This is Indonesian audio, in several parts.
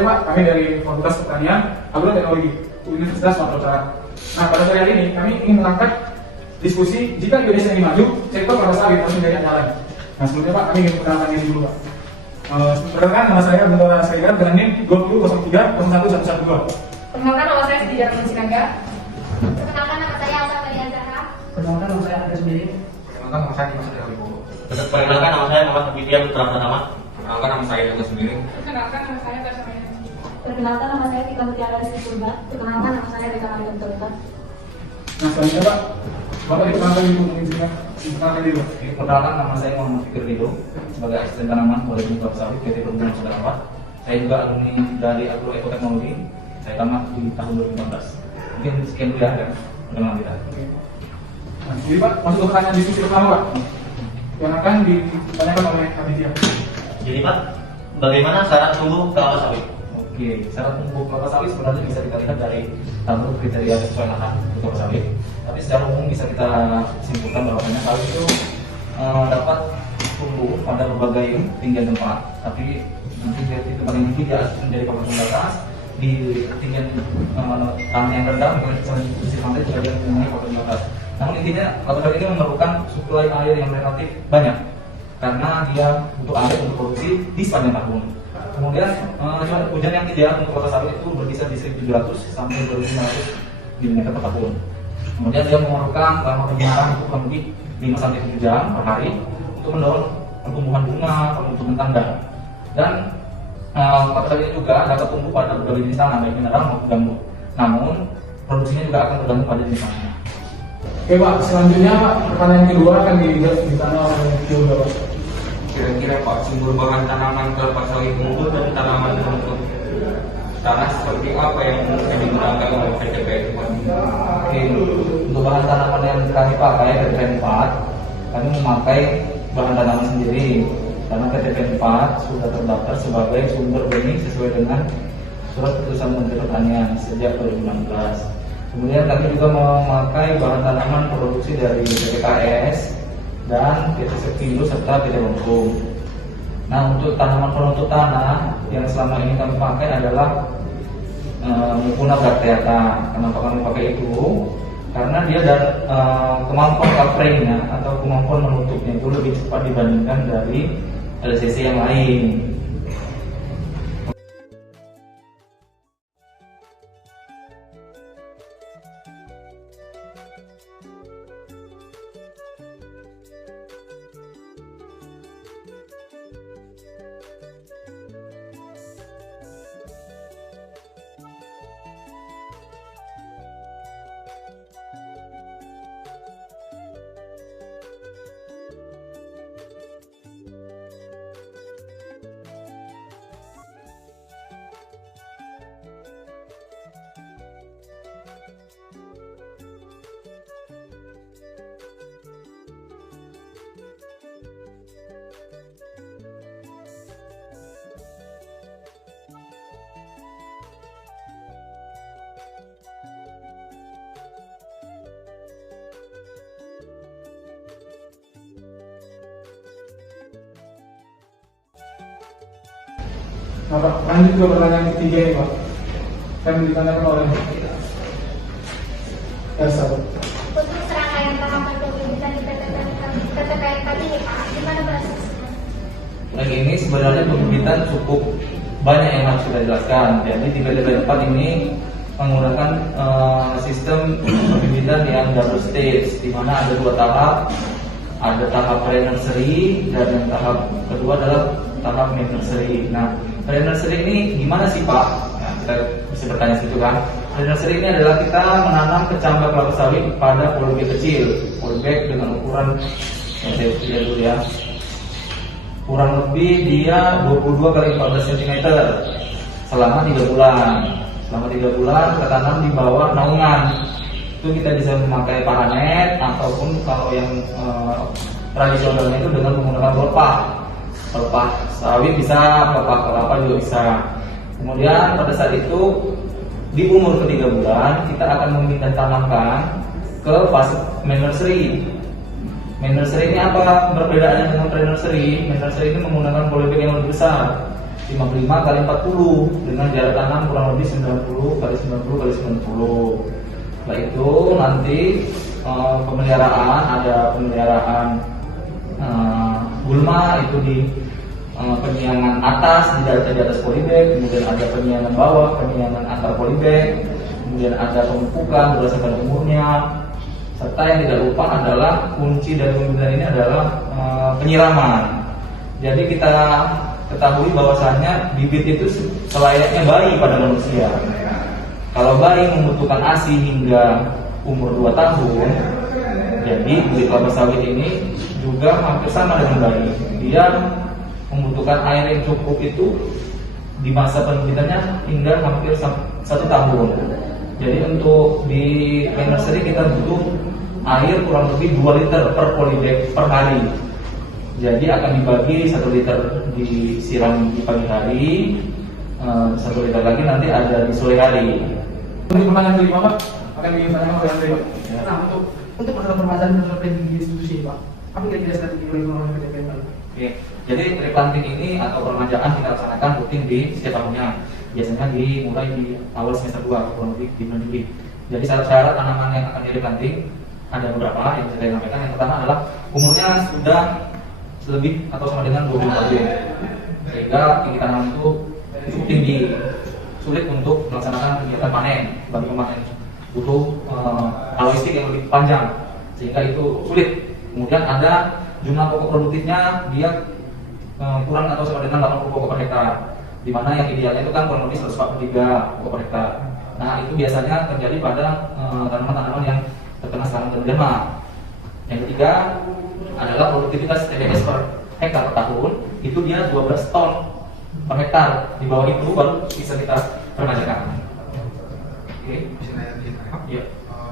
sore Pak, kami dari Fakultas Pertanian, Agroteknologi, Universitas Sumatera Utara. Nah, pada sore hari ini kami ingin mengangkat diskusi jika Indonesia ini maju, sektor kelapa sawit harus menjadi andalan. Nah, sebelumnya Pak, kami ingin perkenalan diri dulu Pak. Perkenalkan, nama saya Bendora Saigar dengan NIM 2003011112. Perkenalkan, nama saya Siti Jarman Sinangga. Perkenalkan, nama saya Alsa Maria Zahra. Perkenalkan, nama saya Andres Sendiri. Perkenalkan, nama saya Dimas Wibowo. Perkenalkan, nama saya Muhammad Widya Putra Pratama. Perkenalkan, nama saya Yoga Sendiri. Perkenalkan, nama saya Tasya Maya. Perkenalkan, nama saya Tika Mutiara Rizky Purba. Perkenalkan, nama saya Rika Mariam Terlibat. Nah, selanjutnya Pak, Bapak diperkenalkan ibu mengizinkan diperkenalkan dulu. Perkenalkan, nama saya Muhammad Fikir Rido sebagai asisten tanaman Polisi Kelapa Sawit PT Perkebunan Saudara. Saya juga alumni dari Agroteknologi. Saya tamat di tahun 2014. Mungkin sekian dulu ya perkenalan kita. Nah, jadi Pak, masuk ke pertanyaan diskusi pertama Pak, yang akan ditanyakan oleh Aditya. Jadi Pak, bagaimana syarat tumbuh kelapa sawit? Oke, syarat tumbuh kelapa sawit sebenarnya bisa kita lihat dari tabel kriteria sesuai lahan untuk kelapa sawit. Tapi secara umum bisa kita simpulkan bahwasanya sawit itu dapat tumbuh pada berbagai tinggian tempat. Tapi nanti itu paling tinggi dia menjadi papan batas di ketinggian tanah yang rendah, misalnya di sisi pantai juga dia mempunyai papan batas. Namun intinya kelapa sawit ini memerlukan suplai air yang relatif banyak karena dia butuh air untuk produksi di sepanjang tahun. Kemudian hujan yang ideal untuk kelapa sawit itu berkisar di 1.700 sampai 2.500 mm per tahun. Kemudian dia memerlukan lama penyinaran itu kurang lebih 5 sampai 7 jam per hari untuk mendorong pertumbuhan bunga, pembentukan tanda. Dan kelapa sawit ini juga dapat tumbuh pada berbagai jenis tanah baik mineral maupun gambut. Namun produksinya juga akan tergantung pada jenis tanahnya. Oke Pak, selanjutnya Pak, pertanyaan kedua akan ditanya oleh Yoga Pak. Kira-kira Pak, sumber bahan tanaman kelapa sawit unggul dan tanaman untuk tanah seperti apa yang digunakan oleh PTP itu Pak? Oke, untuk bahan tanaman yang kami pakai PTP 4, kami memakai bahan tanaman sendiri karena PTP 4 sudah terdaftar sebagai sumber benih sesuai dengan surat keputusan Menteri Pertanian sejak 2016. Kemudian kami juga memakai bahan tanaman produksi dari PPKS dan PT Sekindo serta PT Lengkung. Nah, untuk tanaman penutup tanah yang selama ini kami pakai adalah Mucuna bracteata. Kenapa kami pakai itu? Karena dia dan kemampuan coveringnya atau kemampuan menutupnya itu lebih cepat dibandingkan dari LCC yang lain. Nah Pak, lanjut ke pertanyaan ketiga ini Pak, yang ditanyakan oleh Elsa Pak. Untuk serangkaian tahapan pembibitan di PTPN tadi nih Pak, gimana prosesnya? Lagi ini sebenarnya pembibitan cukup banyak yang harus kita jelaskan. Jadi di PTP 4 ini menggunakan sistem pembibitan yang double stage, di mana ada 2 tahap. Ada tahap pre-nursery dan yang tahap kedua adalah tahap mid-nursery. Nah, pre-nursery ini gimana sih Pak? Nah, kita bisa bertanya situ kan. Pre-nursery ini adalah kita menanam kecambah kelapa sawit pada polybag kecil, polybag dengan ukuran yang saya lihat dulu ya. Kurang lebih dia 22 x 14 cm selama 3 bulan. Selama 3 bulan kita tanam di bawah naungan. Itu kita bisa memakai paranet ataupun kalau yang tradisionalnya itu dengan menggunakan pelepah sawit bisa, pelepah kelapa juga bisa. Kemudian pada saat itu di umur ke-3 bulan kita akan memindah tanamkan ke fase main nursery. Main nursery ini apa perbedaannya dengan pre nursery? Main nursery ini menggunakan polybag yang lebih besar. 55 kali 40 dengan jarak tanam kurang lebih 90 kali 90 kali 90. Setelah itu nanti pemeliharaan, ada pemeliharaan gulma itu di penyiangan atas, di atas polybag, kemudian ada penyiangan bawah, penyiangan antar polybag, kemudian ada pemupukan berdasarkan umurnya, serta yang tidak lupa adalah kunci dari pembinaan ini adalah penyiraman. Jadi kita ketahui bahwasanya bibit itu selayaknya bayi pada manusia. Kalau bayi membutuhkan ASI hingga umur 2 tahun, jadi bibit kelapa sawit ini juga hampir sama dengan bayi. Dia membutuhkan air yang cukup itu di masa pembibitannya hingga hampir 1 tahun. Jadi untuk di nursery kita butuh air kurang lebih 2 liter per polybag per hari. Jadi akan dibagi 1 liter disiram di pagi hari, 1 liter lagi nanti ada di sore hari. Untuk pertanyaan kelima Pak, akan ditanyakan oleh Andre. Nah, untuk masalah permasalahan replanting di institusi Pak, apa kira-kira strategi oleh PTPN Pak? Oke, jadi replanting ini atau permajaan kita laksanakan rutin di setiap tahunnya. Biasanya dimulai di awal semester 2 kurang lebih di bulan Juli. Jadi syarat-syarat tanaman yang akan direplanting ada beberapa yang saya sampaikan. Yang pertama adalah umurnya sudah lebih atau sama dengan 24 bulan, sehingga tinggi tanam itu cukup tinggi, sulit untuk melaksanakan kegiatan panen. Bagi pemanen butuh aloistik yang lebih panjang, sehingga itu sulit. Kemudian ada jumlah pokok produktifnya dia kurang atau sama dengan 80 pokok per hektar, di mana yang idealnya itu kan kurang lebih 143 pokok per hektar. Nah itu biasanya terjadi pada tanaman-tanaman yang terkena serangan terjema. Yang ketiga adalah produktivitas TBS per hektar per tahun, itu dia 12 ton per hektar. Di bawah itu baru bisa kita permajakan. Oke, bisa nanya sedikit Pak? Iya.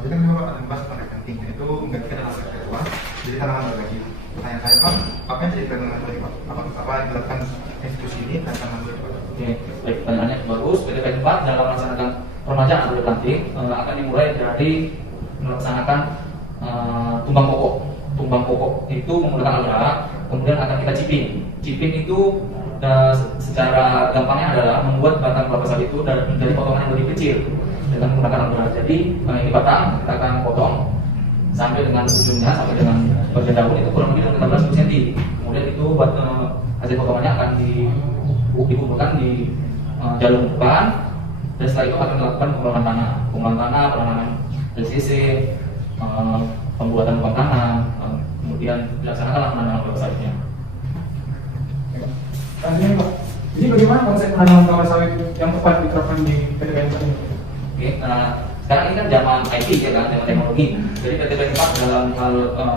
Jadi kan Bapak membahas tentang pentingnya itu menggantikan tanaman perpetuan jadi tanaman berbagi. Pertanyaan saya Pak, apa yang jadi tanaman berbagi Pak? Apa yang dilakukan institusi ini dan tanaman berbagi? Oke, baik, pertanyaannya bagus. PTPN 4 dalam melaksanakan permajaan atau replanting akan dimulai dari melaksanakan tumbang pokok. Tumbang pokok itu menggunakan alat berat, kemudian akan kita chipping. Chipping itu secara gampangnya adalah membuat batang kelapa sawit itu menjadi potongan yang lebih kecil dengan menggunakan alat berat. Jadi ini batang kita akan potong sampai dengan ujungnya, sampai dengan bagian daun itu kurang lebih 15 cm. Kemudian itu buat hasil potongannya akan dikumpulkan di jalur depan, dan setelah itu akan dilakukan pengolahan tanah, penanaman LCC, pembuatan lubang tanam, kemudian dilaksanakan penanaman kelapa sawitnya. Tanya Pak, jadi bagaimana konsep penanaman kelapa sawit yang tepat diterapkan di PTPN ini? Oke, sekarang ini kan zaman IT ya kan, zaman teknologi. Jadi PTPN 4 dalam hal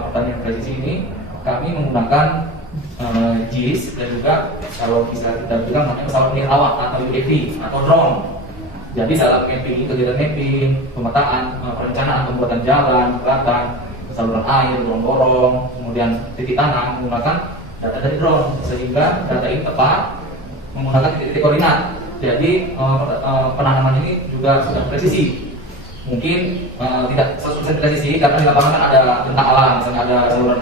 pertanian presisi ini kami menggunakan JIS dan juga kalau bisa kita bilang namanya pesawat nirawak atau UAV atau drone. Jadi dalam mapping, kegiatan mapping, pemetaan, perencanaan pembuatan jalan, jembatan, saluran air, gorong-gorong, kemudian titik tanam menggunakan data dari drone, sehingga data ini tepat menggunakan titik-titik koordinat. Jadi penanaman ini juga sudah presisi. Mungkin tidak 100% presisi karena di lapangan kan ada bentang alam, misalnya ada saluran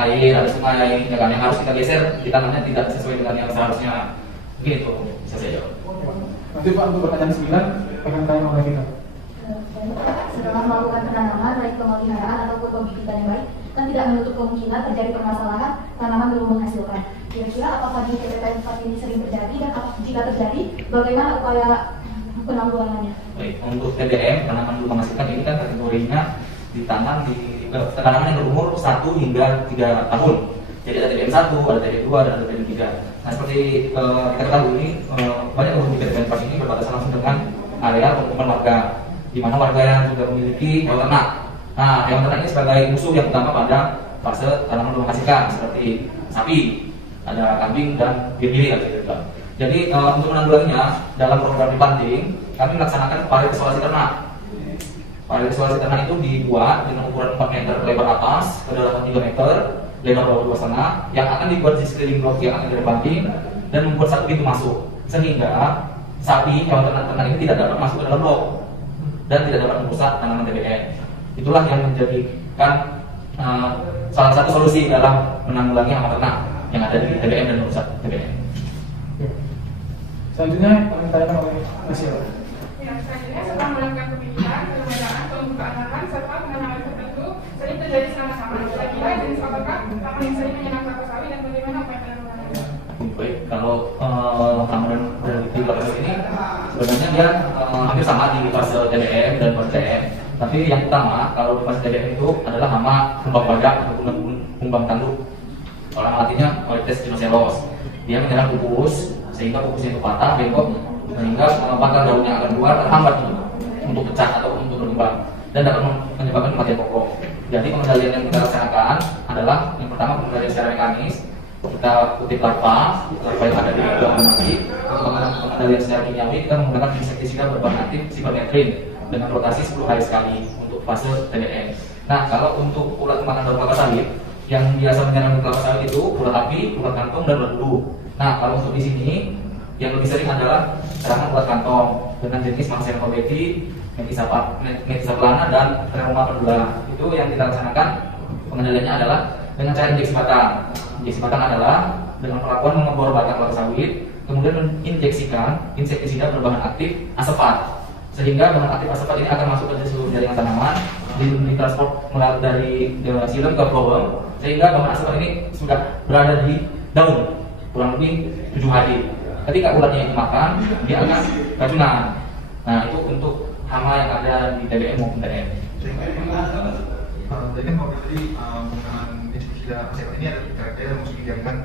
air, ada sungai, ya kan, yang harus kita geser, kita namanya tidak sesuai dengan yang seharusnya. Mungkin itu bisa saya jawab. Nanti Pak untuk pertanyaan 9 akan tanya oleh kita. Setelah melakukan penanaman baik pemeliharaan ataupun pembibitan yang baik, kan tidak menutup kemungkinan terjadi permasalahan tanaman belum menghasilkan. Kira-kira apakah di PTPN 4 ini sering terjadi dan jika terjadi, bagaimana upaya penanggulangannya? Baik, untuk TBM tanaman belum menghasilkan ini kan kategorinya ditanam di tanaman yang berumur 1 hingga 3 tahun. Jadi ada TBM 1, ada TBM 2, dan ada TBM 3. Nah seperti kita ketahui ini banyak penduduk di TBM 4 ini berbatasan langsung dengan area permukiman warga, di mana warga yang sudah memiliki hewan ternak. Nah, hewan ternak ini sebagai musuh yang utama pada fase tanaman belum menghasilkan seperti sapi, ada kambing dan gini gitu. Jadi untuk menanggulanginya dalam program replanting kami melaksanakan pariwisata ternak. Pariwisata ternak itu dibuat dengan ukuran 4 meter lebar atas, kedalaman 3 meter, lebar bawah 2,5, yang akan dibuat di sekeliling blok yang akan direplanting dan membuat satu pintu masuk, sehingga sapi hewan ternak ini tidak dapat masuk ke dalam blok dan tidak dapat merusak tanaman TBM. Itulah yang menjadikan salah satu solusi dalam menanggulangi hama ternak yang ada di TBM dan merusak TBM. Selanjutnya kami tanyakan oleh Mas Yel. Ya, selanjutnya setelah melakukan pemilihan, penyelenggaraan, pembukaan lahan, serta penanaman tertentu sering terjadi sama-sama. Kira-kira jenis apakah taman yang sering menyerang kelapa sawit dan bagaimana upaya penanggulangannya? Baik, kalau taman di kelapa sawit ini sebenarnya dia hampir sama di fase TBM dan TM. Tapi yang utama kalau di fase TBM itu adalah hama kumbang badak atau kumbang tanduk. Kalau artinya kualitas dinoseros. Dia menyerang pupus sehingga pupusnya itu patah, bengkok, sehingga batang daunnya akan keluar terhambat untuk pecah atau untuk berkembang dan dapat menyebabkan kematian pokok. Jadi pengendalian yang kita laksanakan adalah yang pertama pengendalian secara mekanis. Kita kutip larva yang ada di dalam mati. Pengendalian secara kimiawi kita menggunakan insektisida berbahan aktif sipermetrin dengan rotasi 10 hari sekali untuk fase TBM. Nah, kalau untuk ulat kemakan daun kelapa sawit yang biasa menyerang kelapa sawit itu ulat api, ulat kantong, dan ulat bulu. Nah, kalau untuk di sini yang lebih sering adalah serangan ulat kantong dengan jenis Marcella corbeti, Metisaplana, dan Pneumoma pendula. Itu yang kita laksanakan pengendaliannya adalah dengan cara injeksi batang. Injeksi batang adalah dengan perlakuan mengebor batang kelapa sawit, kemudian menginjeksikan insektisida berbahan aktif asefat, sehingga bahan aktif asefat ini akan masuk ke seluruh jaringan tanaman, ditransport dari silem ke flower, sehingga bahan asefat ini sudah berada di daun kurang lebih 7 hari. Ketika ulatnya itu makan, dia akan racunan. Nah, itu untuk hama yang ada di TBM maupun TM. Jadi kan kalau tadi penggunaan insektisida asefat ini ada kira-kira yang mesti dijalankan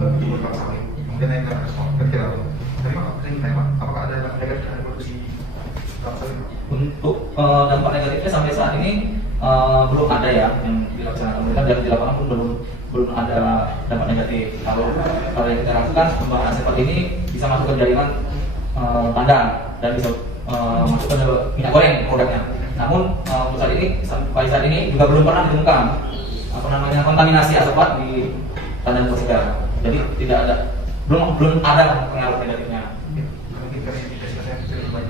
untuk kelapa sawit. Kemudian yang kita respon kira-kira. Tapi Pak, saya ingin tanya Pak, apakah ada dampak negatif terhadap produksi kelapa sawit? Untuk dampak negatifnya sampai saat ini belum ada ya yang dilaksanakan. Dan di lapangan pun belum ada dampak negatif. Kalau yang kita lakukan, pembahasan seperti ini bisa masuk ke jaringan kandang dan bisa masuk ke minyak goreng produknya. Namun untuk sampai saat ini juga belum pernah ditemukan kontaminasi asefat di kandang korsida. Jadi belum ada pengaruh negatifnya.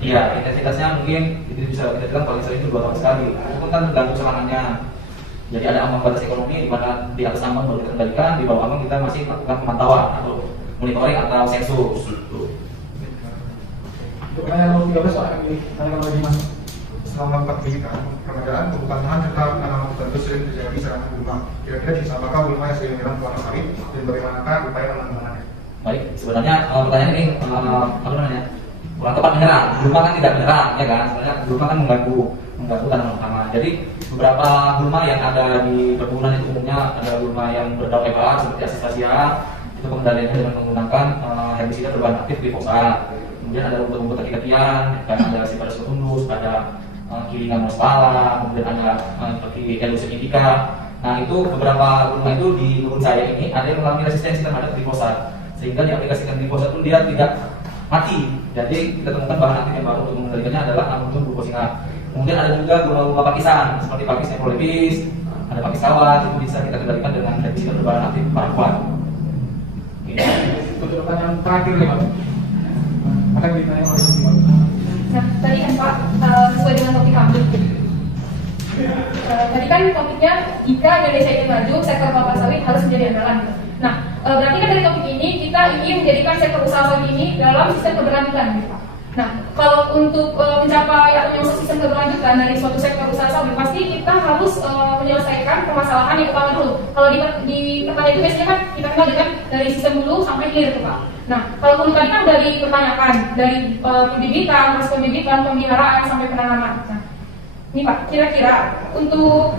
Iya, intensitasnya mungkin itu bisa kita bilang paling sering itu 2 tahun sekali. Itu pun kan tergantung serangannya. Jadi ada ambang batas ekonomi di mana di atas ambang baru kita kendalikan, di bawah ambang kita masih melakukan pemantauan atau monitoring atau sensus. Untuk pertanyaan nomor 13 soal yang ditanyakan oleh Dimas. Selama pengadaan pembukaan lahan serta penanaman tertentu sering terjadi serangan gulma. Kira-kira jenis apakah gulma yang sering menyerang kelapa sawit dan bagaimanakah upaya penanggulangannya? Baik, sebenarnya pertanyaan ini apa namanya? Kurang tepat menyerang. Gulma kan tidak menyerang, ya kan? Sebenarnya gulma kan mengganggu tanaman utama. Jadi beberapa gulma yang ada di perkebunan itu umumnya ada gulma yang berdaun lebar seperti Acacia. Itu pengendaliannya dengan menggunakan herbisida berbahan aktif glifosat. Kemudian ada rumput-rumput kaki-kakian, ada Cyperus rotundus, ada Kilinga mospala, kemudian ada seperti Elusia indica. Nah, itu beberapa gulma itu di kebun saya ini ada yang mengalami resistensi terhadap glifosat, sehingga diaplikasikan glifosat pun dia tidak mati. Jadi kita temukan bahan aktif yang baru untuk mengendalikannya adalah ammonium glufosinat. Kemudian ada juga gulma-gulma pakisan seperti pakis nephrolepis, ada pakis kawat, itu bisa kita kendalikan dengan herbisida berbahan aktif paraquat. Untuk pertanyaan terakhir nih Pak, akan ditanya oleh Pak. Nah, tadi kan Pak, sesuai dengan topik kami. Tadi kan topiknya jika Indonesia ingin maju, sektor kelapa sawit harus menjadi andalan. Nah, berarti kan dari topik ini kita ingin menjadikan sektor usaha sawit ini dalam sistem keberlanjutan, gitu Pak. Nah, kalau untuk mencapai atau menyusun sistem keberlanjutan dari suatu sektor usaha sawit, pasti kita harus menyelesaikan permasalahan yang utama dulu. Kalau di pertanyaan itu biasanya kan kita kenal dengan dari sistem dulu sampai hilir, gitu Pak. Nah, kalau dulu tadi kan udah dipertanyakan dari pembibitan, proses pembibitan, pemeliharaan sampai penanaman. Nah, ini Pak, kira-kira untuk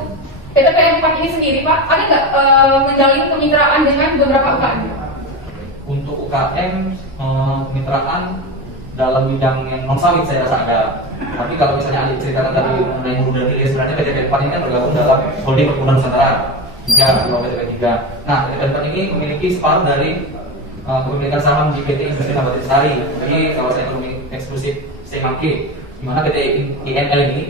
PTPM 4 ini sendiri Pak, ada nggak menjalin kemitraan dengan beberapa UKM? Untuk UKM kemitraan dalam bidang yang non sawit saya rasa ada. Tapi kalau misalnya ada ceritakan tadi mengenai hulu dan hilir, sebenarnya PTPM 4 ini kan bergabung dalam holding perkebunan Nusantara 3 di bawah PTPM 3. Nah, PTPM 4 ini memiliki separuh dari kepemilikan saham di PT Industri Nabati Sari. Jadi kalau saya ekonomi eksklusif Semangke, di mana PT INL ini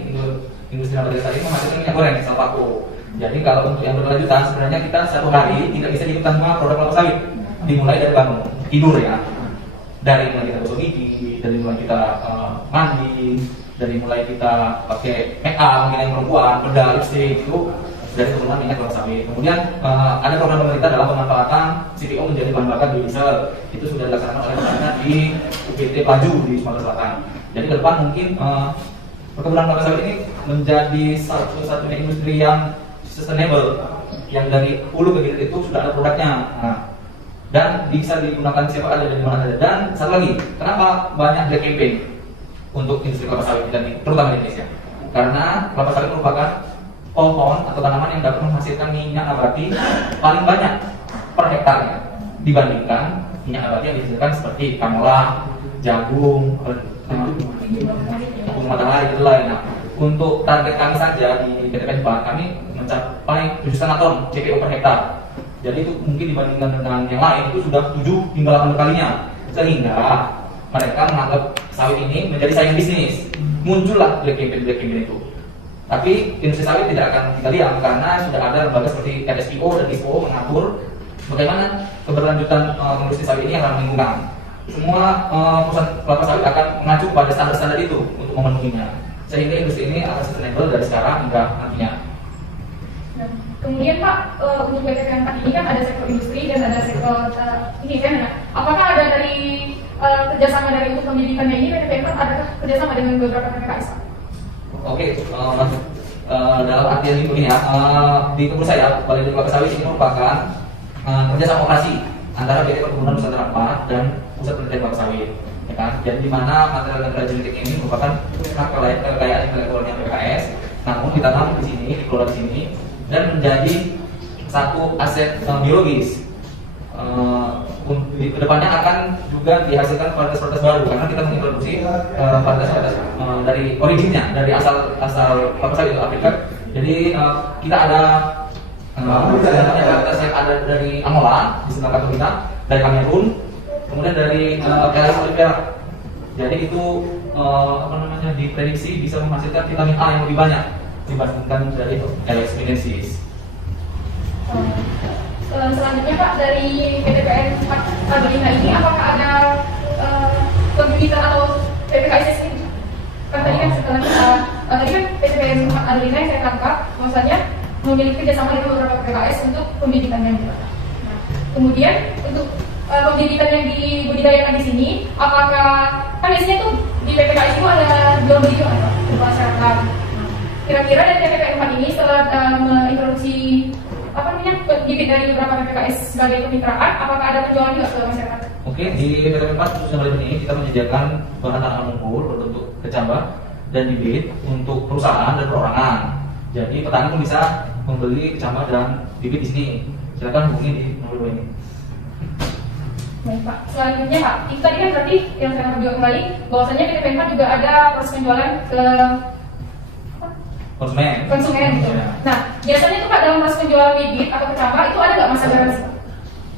Industri Nabati Sari menghasilkan minyak goreng Salpaco. Jadi kalau untuk yang berkelanjutan sebenarnya kita satu hari tidak bisa dihitung semua produk kelapa sawit. Dimulai dari bangun tidur ya, dari mulai kita gosok gigi, dari mulai kita mandi, dari mulai kita pakai make up mungkin yang perempuan, bedah, lipstick itu dari turunan minyak kelapa sawit. Kemudian ada program pemerintah dalam pemanfaatan CPO menjadi bahan bakar biodiesel. Itu sudah dilaksanakan oleh Pertamina di UPT Pelaju di Sumatera Selatan. Jadi ke depan mungkin perkebunan kelapa sawit ini menjadi satu-satunya industri yang sustainable, yang dari hulu ke hilir itu sudah ada produknya. Nah, dan bisa digunakan siapa ada dan dimana ada. Dan satu lagi, kenapa banyak black campaign untuk industri kelapa sawit dan terutama di Indonesia? Karena kelapa sawit merupakan pohon atau tanaman yang dapat menghasilkan minyak nabati paling banyak per hektarnya dibandingkan minyak nabati yang dihasilkan seperti canola, jagung, tepung matahari itu lain. Nah, untuk target kami saja di PT Penpa kami mencapai 7,5 ton CPO per hektar. Jadi itu mungkin dibandingkan dengan yang lain itu sudah 7 hingga 8 kalinya, sehingga mereka menganggap sawit ini menjadi saing bisnis. Muncullah black campaign itu. Tapi industri sawit tidak akan kita diam karena sudah ada lembaga seperti RSPO dan ISPO mengatur bagaimana keberlanjutan industri sawit ini akan meningkat. Semua perusahaan kelapa sawit akan mengacu pada standar-standar itu untuk memenuhinya, sehingga industri ini akan sustainable dari sekarang hingga nantinya. Nah, kemudian Pak, untuk PT Penpa ini kan ada sektor industri dan ada sektor ini kan, apakah ada dari kerjasama dari untuk pendidikannya ini PT Penpa adakah kerjasama dengan beberapa PPKS Pak? Oke, dalam artian itu ini ya, di tempat saya Balai Kelapa Sawit ini merupakan kerjasama operasi antara PT Perkebunan Nusantara 4 dan Pusat Penelitian Kelapa Sawit, ya kan? Jadi di mana material genetik ini merupakan kekayaan intelektualnya PPKS, namun ditanam di sini, dikelola di sini, dan menjadi satu aset biologis. Kedepannya akan juga dihasilkan varietas-varietas baru karena kita mengintroduksi varietas-varietas dari originnya, dari asal kelapa sawit itu Afrika. Jadi kita ada varietas yang ada dari Angola di sebelah kantor kita, dari Kamerun, kemudian dari LS Oliveira. Jadi itu diprediksi bisa menghasilkan vitamin A yang lebih banyak dibandingkan dari LS Sinensis. Selanjutnya Pak, dari PTPN Adelina ini apakah ada pembibitan atau PPKS ini? Kan tadi kan setelah tadi kan PTPN Adelina yang saya tangkap bahwasanya memiliki kerjasama dengan beberapa PPKS untuk pembibitannya. Nah, kemudian untuk pembibitan yang dibudidayakan di sini, apakah kan biasanya tuh di PPKS itu ada jual beli juga Pak, masyarakat. Kira-kira dari PPKS ini setelah mengintroduksi bibit dari beberapa PPKS sebagai kemitraan, apakah ada penjualan juga ke masyarakat? Oke, di PTP 4 khususnya kali ini kita menyediakan bahan tanaman unggul berbentuk kecambah dan bibit untuk perusahaan dan perorangan. Jadi petani pun bisa membeli kecambah dan bibit di sini. Silakan hubungi di nomor ini. Baik Pak. Selanjutnya Pak, itu tadi kan berarti yang saya juga kembali bahwasanya PTP 4 juga ada proses penjualan ke konsumen gitu. Nah, biasanya tuh Pak dalam proses penjualan bibit atau kecambah itu ada nggak masa garansi?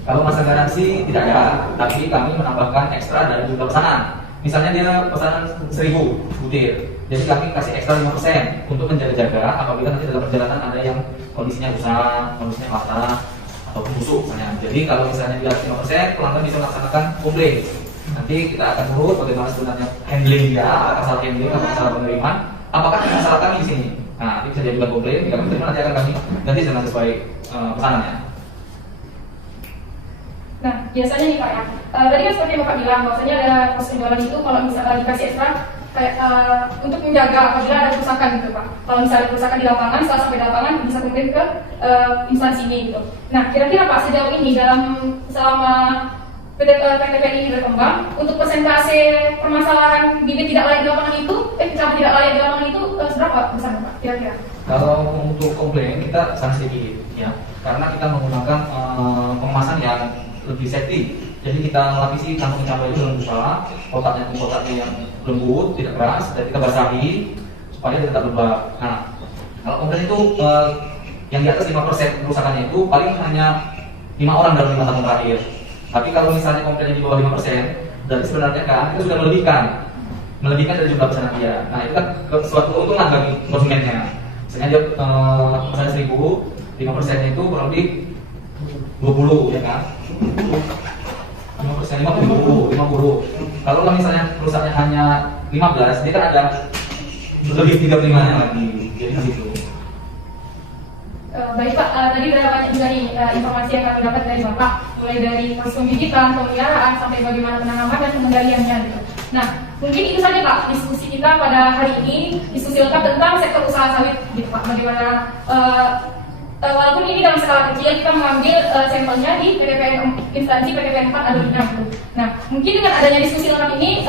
Kalau masa garansi tidak ada, tapi kami menambahkan ekstra dari jumlah pesanan. Misalnya dia pesanan 1000 butir, jadi kami kasih ekstra 5% untuk menjaga-jaga apabila nanti dalam perjalanan ada yang kondisinya rusak, kondisinya patah ataupun busuk misalnya. Jadi kalau misalnya dia 5%, pelanggan bisa melaksanakan komplain. Nanti kita akan urut bagaimana sebenarnya handling dia, apakah salah handling, apakah salah penerimaan, apakah ada masalah kami di sini. Nah, nanti bisa diajukan komplain, jika kami terima nanti akan kami ganti dengan sesuai pesanannya. Nah, biasanya nih Pak ya, tadi kan seperti yang Bapak bilang, bahwasanya ada proses penjualan itu kalau misalnya dikasih ekstra kayak untuk menjaga apabila ada kerusakan gitu Pak. Kalau misalnya ada kerusakan di lapangan, setelah sampai di lapangan bisa komplain ke instansi ini gitu. Nah, kira-kira Pak sejauh ini selama PTP ini berkembang, untuk persentase permasalahan bibit tidak layak di lapangan itu, kecambah tidak layak di lapangan itu seberapa besar Pak? Kira-kira? Kalau untuk komplain kita sangat sedikit ya, karena kita menggunakan pengemasan yang lebih safety. Jadi kita melapisi kantong cabai itu dengan busa, kotaknya yang lembut, tidak keras, dan kita basahi supaya dia tetap lembab. Nah, kalau komplain itu yang di atas 5% kerusakannya itu paling hanya 5 orang dalam 5 tahun terakhir. Tapi kalau misalnya komplainnya di bawah 5%, berarti sebenarnya kan kita sudah melebihkan dari jumlah pesanan dia. Nah, itu kan suatu keuntungan bagi konsumennya. Misalnya dia pesanan 1000, 5% itu kurang lebih 20 ya kan? 5%, 50. Kalau misalnya rusaknya hanya 15, dia kan ada lebih 35-nya lagi. Jadi gitu. Baik Pak, tadi sudah banyak juga nih informasi yang kami dapat dari Bapak, mulai dari proses pembibitan, pemeliharaan, sampai bagaimana penanaman dan pengendaliannya gitu. Nah, mungkin itu saja Pak diskusi kita pada hari ini, diskusi lengkap tentang sektor usaha sawit gitu Pak. Bagaimana walaupun ini dalam skala kecil, kita mengambil sampelnya di PDPN instansi PDPN 4 Adolina gitu. Nah, mungkin dengan adanya diskusi lengkap ini,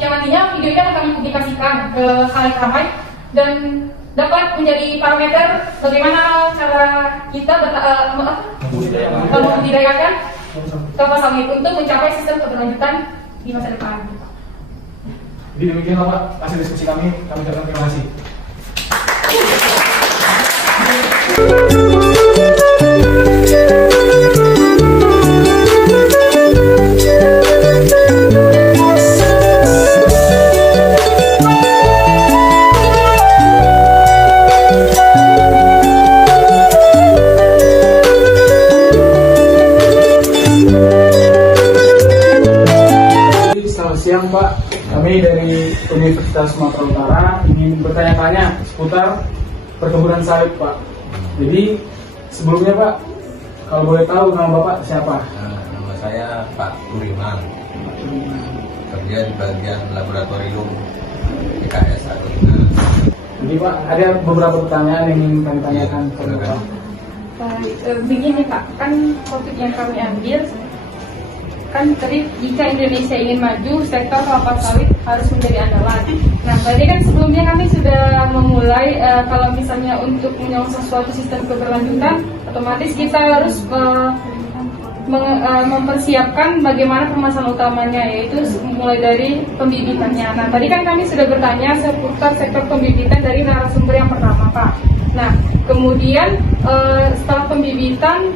yang nantinya video ini akan kami publikasikan ke khalayak ramai dan dapat menjadi parameter bagaimana cara kita membudidayakan kelapa sawit untuk mencapai sistem keberlanjutan di masa depan. Jadi demikianlah Pak hasil diskusi kami ucapkan terima kasih. Siang Pak, kami dari Universitas Sumatera Utara ingin bertanya-tanya seputar perkebunan sawit Pak. Jadi sebelumnya Pak, kalau boleh tahu nama Bapak siapa? Nama saya Pak Turiman, kerja di bagian laboratorium IKS Adolina. Jadi Pak, ada beberapa pertanyaan yang ingin kami tanyakan ke Bapak. Begini Pak, kan topik yang kami ambil kan tadi jika Indonesia ingin maju, sektor kelapa sawit harus menjadi andalan. Nah, tadi kan sebelumnya kami sudah memulai kalau misalnya untuk menyongsong suatu sistem keberlanjutan, otomatis kita harus mempersiapkan bagaimana permasalahan utamanya, yaitu mulai dari pembibitannya. Nah, tadi kan kami sudah bertanya seputar sektor pembibitan dari narasumber yang pertama Pak. Nah, kemudian setelah pembibitan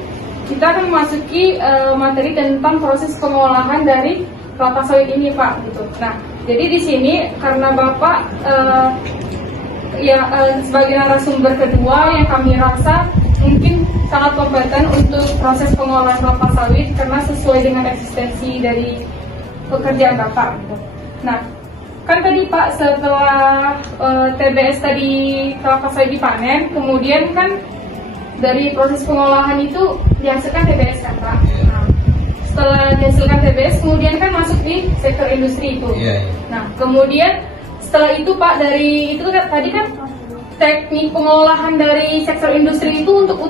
kita akan memasuki materi tentang proses pengolahan dari kelapa sawit ini Pak gitu. Nah, jadi di sini karena Bapak sebagai narasumber kedua yang kami rasa mungkin sangat kompeten untuk proses pengolahan kelapa sawit karena sesuai dengan eksistensi dari pekerjaan Bapak gitu. Nah, kan tadi Pak setelah TBS tadi kelapa sawit dipanen, kemudian kan dari proses pengolahan itu dihasilkan TBS kan Pak. Nah, setelah dihasilkan TBS kemudian kan masuk di sektor industri itu. Nah, kemudian setelah itu Pak dari itu kan tadi kan teknik pengolahan dari sektor industri itu untuk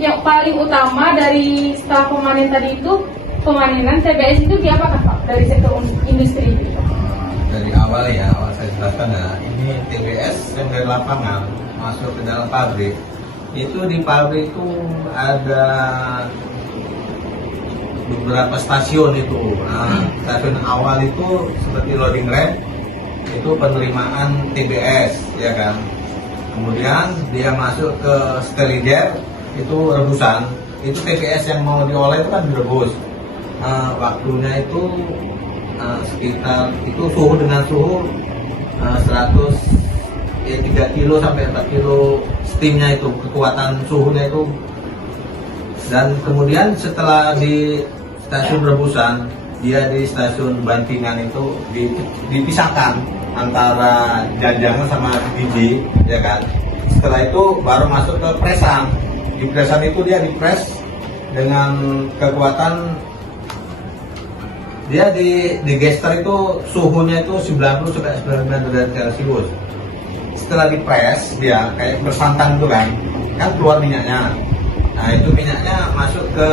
yang paling utama dari setelah pemanen tadi itu pemanenan TBS itu diapakan Pak dari sektor industri itu? Dari awal saya jelaskan ya, ini TBS yang dari lapangan masuk ke dalam pabrik. Itu di pabrik itu ada beberapa stasiun itu. Stasiun awal itu seperti loading ramp, itu penerimaan TBS, ya kan. Kemudian dia masuk ke sterilizer, itu rebusan. Itu TBS yang mau diolah itu kan direbus. Waktunya itu sekitar itu suhu dengan suhu 3 kilo sampai 4 kilo steamnya itu, kekuatan suhunya itu. Dan kemudian setelah di stasiun rebusan, dia di stasiun bantingan itu dipisahkan antara janjangan sama biji, ya kan. Setelah itu baru masuk ke presan. Di presan itu dia dipres dengan kekuatan, dia di gester itu suhunya itu 90 sampai 99 derajat Celcius. Setelah dipres dia kayak bersantan itu kan keluar minyaknya. Nah, itu minyaknya masuk ke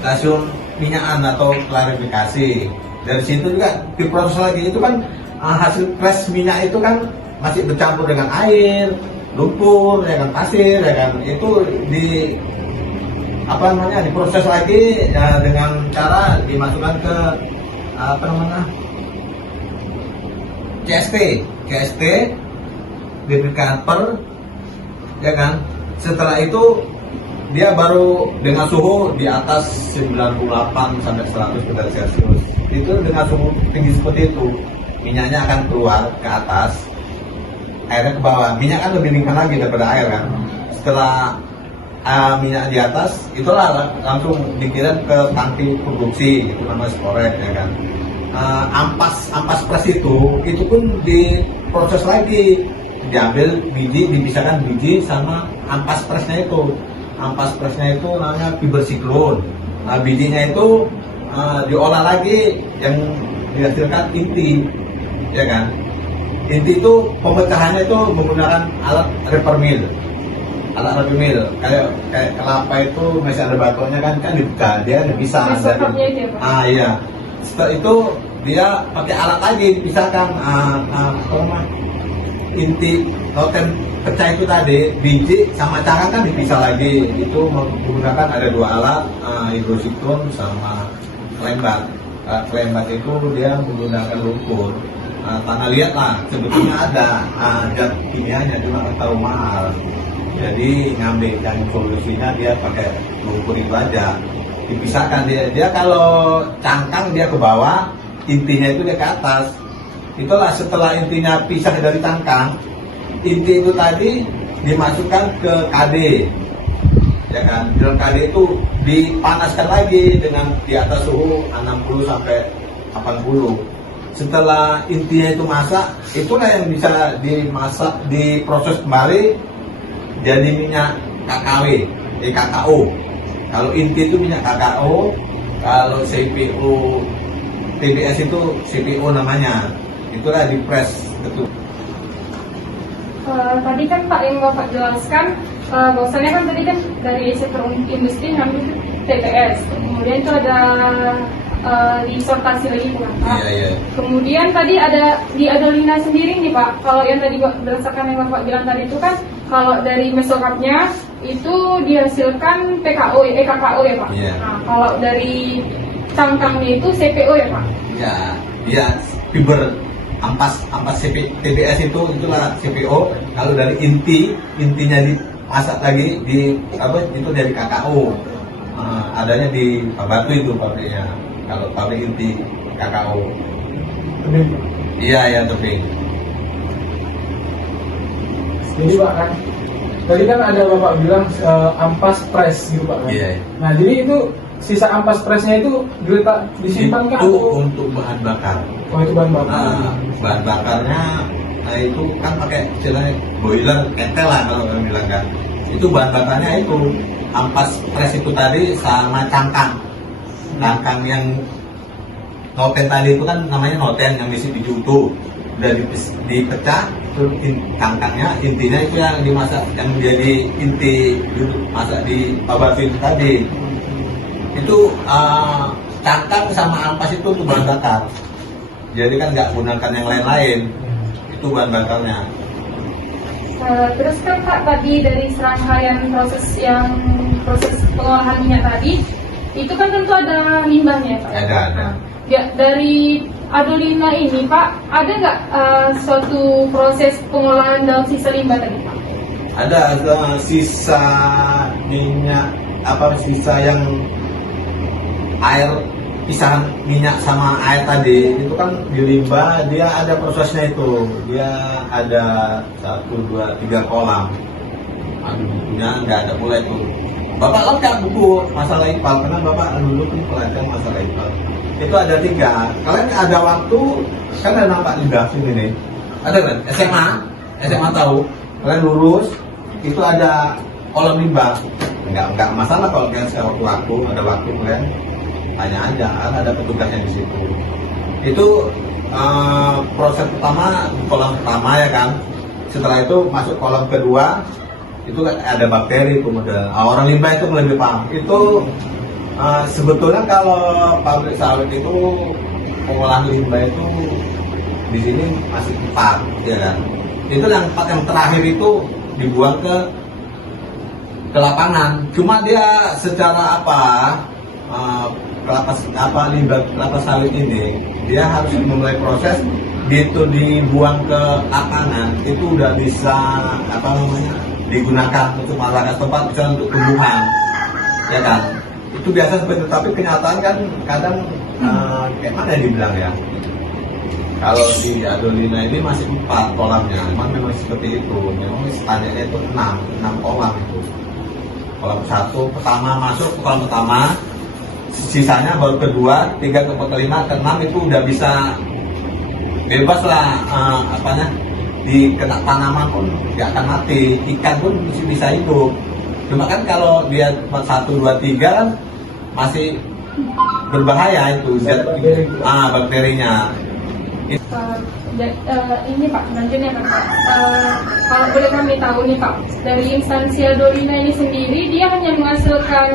stasiun minyakan atau klarifikasi. Dari situ juga diproses lagi. Itu kan hasil pres minyak itu kan masih bercampur dengan air, lumpur, ya kan, pasir, ya kan. Itu diproses lagi ya, dengan cara dimasukkan ke CST diberikan ya kan. Setelah itu dia baru dengan suhu di atas 98 sampai 100 derajat Celcius. Itu dengan suhu tinggi seperti itu, minyaknya akan keluar ke atas, airnya ke bawah. Minyak kan lebih ringan lagi daripada air kan. Setelah minyak di atas, itulah langsung dikirim ke tangki produksi, itu namanya sporek, ya kan. Ampas pres itu pun diproses lagi diambil biji, dipisahkan biji sama ampas presnya itu. Ampas presnya itu namanya fiber siklon. Nah, bijinya itu diolah lagi yang dihasilkan inti, ya kan? Inti itu pemecahannya itu menggunakan alat reaper mill. Alat reaper mill kayak kelapa itu masih ada batunya kan dibuka, dia bisa dari. Iya. Setelah itu dia pakai alat lagi dipisahkan inti noten pecah itu tadi, biji sama cangkang kan dipisah lagi. Itu menggunakan ada dua alat, hidrosiklon sama kelembat. Kelembat itu dia menggunakan lumpur. Tanah liat lah, sebetulnya ada zat kimianya, cuma nggak tahu mahal. Jadi ngambil cari solusinya dia pakai lumpur itu aja. Dipisahkan dia kalau cangkang dia ke bawah, intinya itu dia ke atas. Itulah setelah intinya pisah dari cangkang, inti itu tadi dimasukkan ke KD, ya kan? Dalam KD itu dipanaskan lagi dengan di atas suhu 60 sampai 80. Setelah intinya itu masak, itulah yang bisa dimasak, diproses kembali jadi minyak KKO. Kalau inti itu minyak KKO, kalau CPO TBS itu CPO namanya. Itulah dipres betul. Tadi kan Pak yang Bapak jelaskan, bahwasannya kan tadi kan dari sektor industri ngambil TBS, kemudian itu ada disortasi lagi kan Pak. Iya. Kemudian tadi ada di Adolina sendiri nih Pak. Kalau yang tadi berdasarkan yang Bapak bilang tadi itu kan, kalau dari mesorapnya itu dihasilkan KKO ya Pak. Iya. Nah, kalau dari cangkangnya itu CPO ya Pak. Iya, fiber ampas TBS itulah CPO. Kalau dari intinya dimasak lagi itu dari KKO. Adanya di Batu itu pabriknya. Kalau pabrik inti KKO. Iya tebing. Jadi Pak kan, tadi kan ada Bapak bilang ampas press gitu Pak kan? Iya. Nah jadi itu sisa ampas pressnya itu disimpan kan? Itu untuk bahan bakar. Oh itu bahan bakar. Bahan bakarnya itu kan pakai istilahnya boiler ketel lah kalau orang bilang kan. Itu bahan bakarnya itu ampas press itu tadi sama cangkang. Cangkang yang noten tadi itu kan namanya noten yang isi dijutu. Udah dipecah, terus cangkangnya intinya itu yang dimasak, yang menjadi inti masak di batu itu tadi. Itu cangkang sama ampas itu untuk bahan bakar. Jadi kan nggak gunakan yang lain-lain. Itu bahan bakarnya. Terus kan Pak tadi dari serangkaian proses pengolahan minyak tadi, itu kan tentu ada limbahnya Pak. Ada. Ya, dari Adolina ini Pak, ada nggak suatu proses pengolahan dalam sisa limbah tadi Pak? Ada sisa minyak sisa yang air pisahan minyak sama air tadi itu kan di limbah, dia ada prosesnya itu, dia ada 1, 2, 3 kolam. Bukunya nggak ada pula itu. Bapak lengkap buku masalah IPAL karena Bapak dulu tuh pelajar masalah IPAL. Itu ada 3. Kalian ada waktu kan ada nampak di grafik ini. Ada kan? SMA tahu. Kalian lurus itu ada kolam limbah. Enggak masalah kalau kalian waktu ada waktu kalian tanya aja, kan ada petugasnya di situ. Itu proses pertama di kolam pertama ya kan. Setelah itu masuk kolam kedua itu ada bakteri itu model. Orang limbah itu lebih paham. Itu sebetulnya kalau pabrik sawit itu pengolahan limbah itu di sini masih 4 ya kan. Itu yang 4 yang terakhir itu dibuang ke lapangan. Cuma dia secara limbah kelapa sawit ini dia harus memulai proses itu dibuang ke lapangan, itu udah bisa digunakan untuk masyarakat tempat, bisa untuk tumbuhan ya kan. Itu biasa seperti itu, tapi kenyataan kan kadang kayak mana dibilang ya, kalau di Adolina ini masih 4 kolamnya, memang seperti itu. Memang standarnya itu 6 kolam itu. Kolam 1 pertama masuk ke kolam pertama, sisanya baru kedua, 3 ke 5 ke 6 itu udah bisa bebas lah di kena tanaman pun nggak akan mati, ikan pun masih bisa hidup. Cuma kan kalau dia 1, 2, 3 kan masih berbahaya itu zat bakterinya. Ini Pak, selanjutnya Pak. Kalau boleh kami tahu nih Pak, dari instansi Adolina ini sendiri dia hanya menghasilkan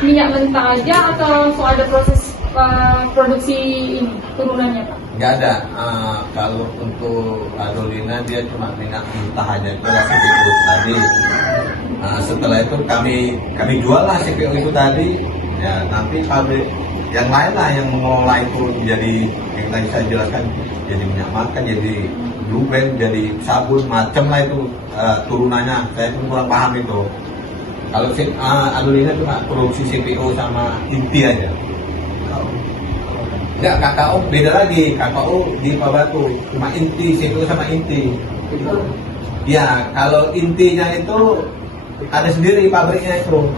minyak mentah aja atau langsung ada proses produksi ini turunannya Pak? Nggak ada. Kalau untuk Adolina dia cuma minyak mentah aja, itu ya CPO tadi. Setelah itu kami jual lah CPO itu tadi. Ya nanti pabrik yang lain lah yang mengelola itu jadi yang tadi saya jelaskan, jadi minyak makan, jadi blue band, jadi sabun, macam lah itu turunannya. Saya pun kurang paham itu. Kalau Adolina cuma produksi CPO sama inti aja. Enggak, kakao beda lagi. Kakao di Pabatu cuma inti, CPO sama inti. Ya, kalau intinya itu ada sendiri pabriknya itu.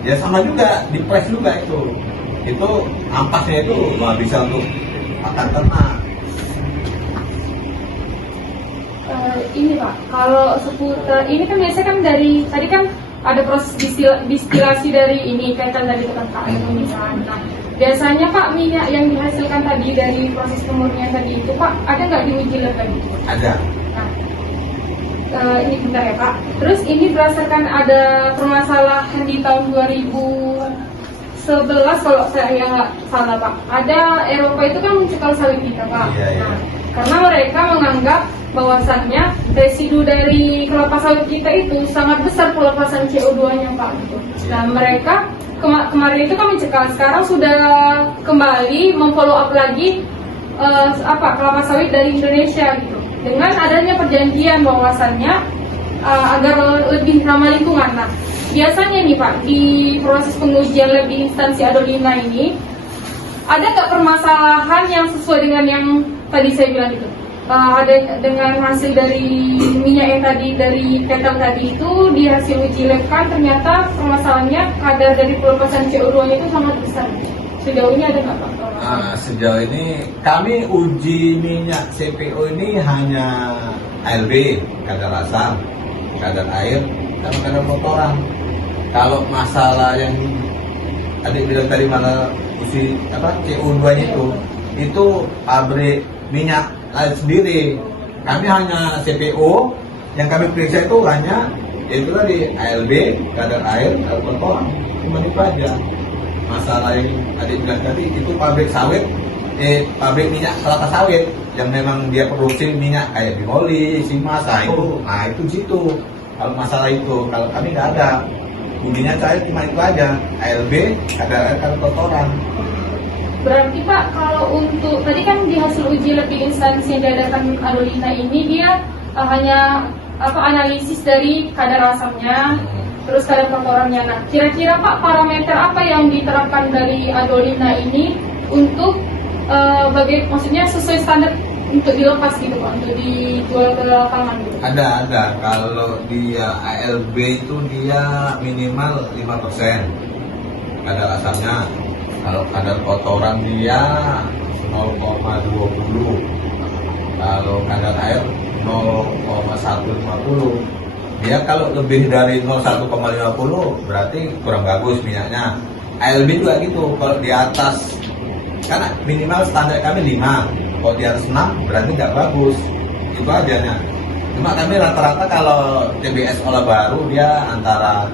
Ya sama juga, di press juga itu. Itu ampasnya itu nggak bisa untuk makan ternak. Ini Pak, kalau seputar ini kan biasanya kan dari tadi kan ada proses distilasi dari ini kaitan dari tukang pemilihan. Nah, biasanya Pak minyak yang dihasilkan tadi dari proses pemurnian tadi itu Pak ada nggak diuji lab lagi? Ada. Nah, ini bentar ya Pak. Terus ini berdasarkan ada permasalahan di tahun 2011 kalau saya nggak salah Pak. Ada Eropa itu kan mencekal sawit kita Pak. Iya. Nah, karena mereka menganggap bahwasannya residu dari kelapa sawit kita itu sangat besar pelepasan CO2-nya Pak. Nah mereka kemarin itu kan mencekal, sekarang sudah kembali memfollow up lagi kelapa sawit dari Indonesia gitu. Dengan adanya perjanjian bahwasannya agar lebih ramah lingkungan. Nah biasanya nih Pak di proses pengujian lab di instansi Adolina ini ada nggak permasalahan yang sesuai dengan yang tadi saya bilang itu? Ada dengan hasil dari minyak yang tadi dari ketel tadi itu di hasil uji lab kan ternyata permasalahannya kadar dari pelepasan CO2 itu sangat besar. Sejauh ini ada nggak Pak? Sejauh ini kami uji minyak CPO ini hanya ALB, kadar asam, kadar air, sama kadar kotoran. Kalau masalah yang adik bilang tadi mana uji CO2-nya itu pabrik minyak lain sendiri. Kami hanya CPO yang kami periksa itu hanya itu tadi ALB, kadar air, kadar kotoran, cuma itu aja. Masalah yang adik bilang tadi itu pabrik sawit, pabrik minyak kelapa sawit yang memang dia produksi minyak kayak Bimoli, Simas, itu situ. Kalau masalah itu, kalau kami nggak ada. Ujinya saya cuma itu aja, ALB, kadar air, kadar kotoran. Berarti Pak, kalau untuk tadi kan di hasil uji lab di instansi yang diadakan Adolina ini dia hanya analisis dari kadar asamnya, terus kadar kotorannya. Nah, kira-kira Pak parameter apa yang diterapkan dari Adolina ini untuk maksudnya sesuai standar untuk dilepas gitu Pak, untuk dijual ke lapangan gitu? Ada. Kalau dia ALB itu dia minimal 5% kadar asamnya. Kalau kadar kotoran dia 0,20, kalau kadar air 0,150. Dia kalau lebih dari 0,150 berarti kurang bagus minyaknya. ALB juga gitu, kalau di atas, karena minimal standar kami 5, kalau di atas 6 berarti nggak bagus. Itu aja. Cuma kami rata-rata kalau TBS olah baru dia antara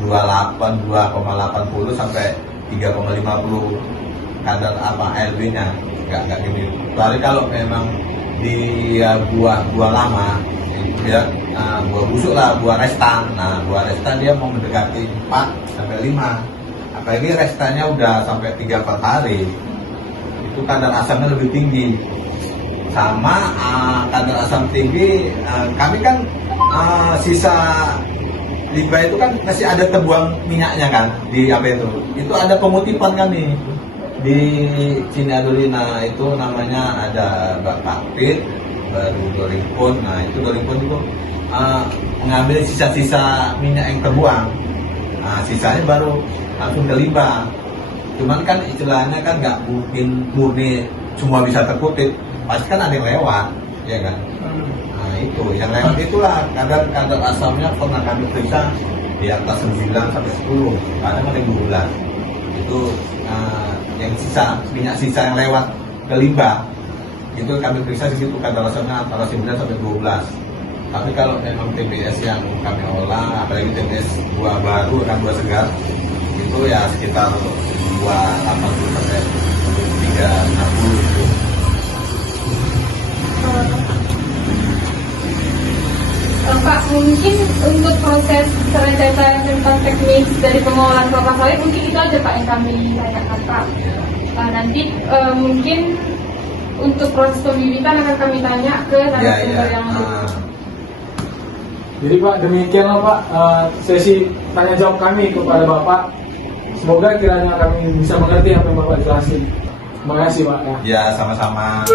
2,80 sampai 3,50 kadar ALB-nya, nggak gini. Kecuali kalau memang dia buah lama, dia buah busuk lah, buah restan. Nah, buah restan dia mau mendekati 4 sampai 5. Apalagi restannya udah sampai 3-4 hari, itu kadar asamnya lebih tinggi. Sama kadar asam tinggi, kami kan sisa limbah itu kan masih ada terbuang minyaknya kan di apa itu ada pemutipan kami di sini Adolina itu namanya ada Bapak Pit baru Dorimpun. Nah itu Dorimpun itu mengambil sisa-sisa minyak yang terbuang, nah sisanya baru langsung ke limbah. Cuman kan istilahnya kan nggak mungkin murni semua bisa terkutip, pasti kan ada yang lewat. ya kan? Nah itu, yang lewat itulah kadar asamnya pernah kami periksa di atas 9 sampai 10, kadang ada yang 12. Itu yang sisa, minyak sisa yang lewat ke limbah, itu kami periksa di situ kadar asamnya antara 9 sampai 12. Tapi kalau memang TBS yang kami olah, apalagi TBS buah baru kan buah segar, itu ya sekitar 280 sampai 360 itu. Pak, mungkin untuk proses rentetan tentang teknik dari pengolahan kelapa sawit mungkin itu aja Pak yang kami tanyakan Pak. Nanti mungkin untuk proses pembibitan akan kami tanya ke narasumber yang Jadi Pak, demikianlah Pak sesi tanya jawab kami kepada Bapak. Semoga kiranya kami bisa mengerti apa yang Bapak jelasin. Terima kasih Pak ya. Ya sama-sama.